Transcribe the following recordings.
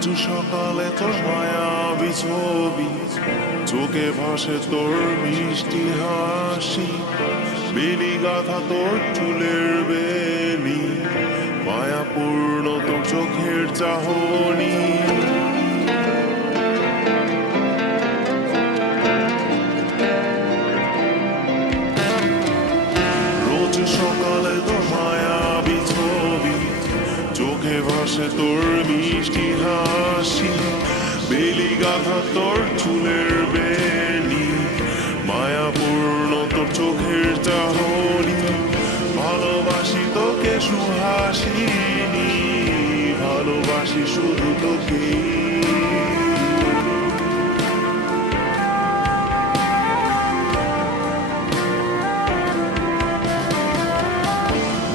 রোজ সকালে তোর মায়াবী ছবি, চোখে ভাসে তোর মিষ্টি হাসি, বেলি গাথা তোর চুলের বেনি, মায়াপূর্ণ তোর চোখের চাহনি। রোজ সকালে তোর মায়াবী ছবি, চোখে ভাসে তোর মিষ্টি হাসি, বেলি গাথা তোর চুলের বেনি, মায়াপূর্ণ তোর চোখের চাহনি। ভালোবাসি তোকে সুহাসিনী, ভালোবাসি শুধু তোকে।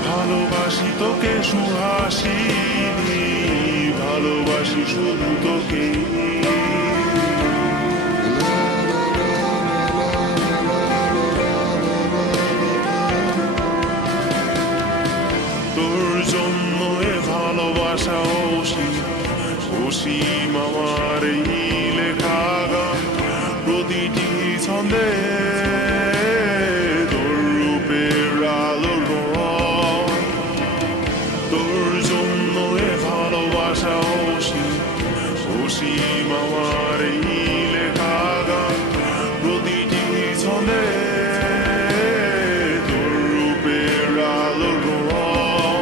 ভালোবাসি তোকে সুহাসিনী, ভালোবাসি শুধু তোকে। তোর জন্য এ ভালোবাসা অসীম আমার এই লেখা গান, প্রতিটি ছন্দে তোর রূপের আলোর রং। তোর জন্য এ ভালোবাসা অসীম আমার এই লেখা গান, প্রতিটি ছন্দে তোর রূপের আলোর রং।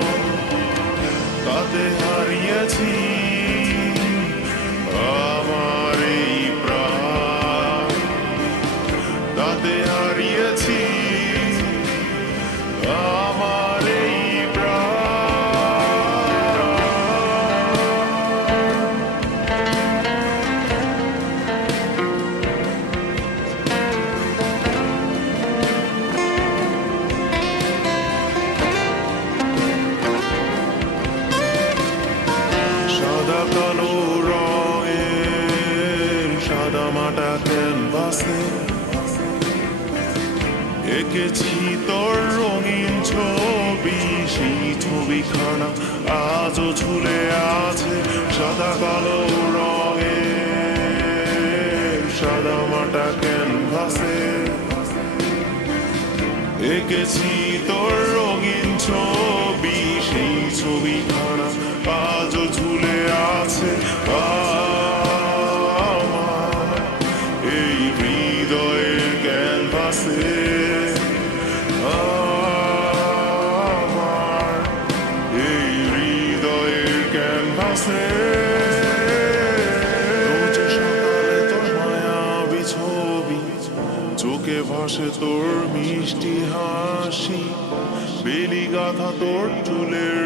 তাতে হারিয়েছি আমার এই প্রাণ, তাতে হারিয়েছি আমার এই সাদা কালো রঙের সাদা মাটা ক্যানভাসে এঁকেছি তোর রঙিন ছবি, সেই ছবিখানা আজও ঝুলে আছে। সাদা কালো রঙের সাদা মাটা ক্যানভাসে এঁকেছি তোর রঙিন ছবি, সেই ছবিখানা আজও ঝুলে আছে আমার এই হৃদয়ের ক্যানভাসে। আমার এই হৃদয়ের ক্যানভাসে। রোজ সকালে তোর মায়াবী ছবি, চোখে ভাসে তোর মিষ্টি হাসি, বেলি গাথা তোর চুলের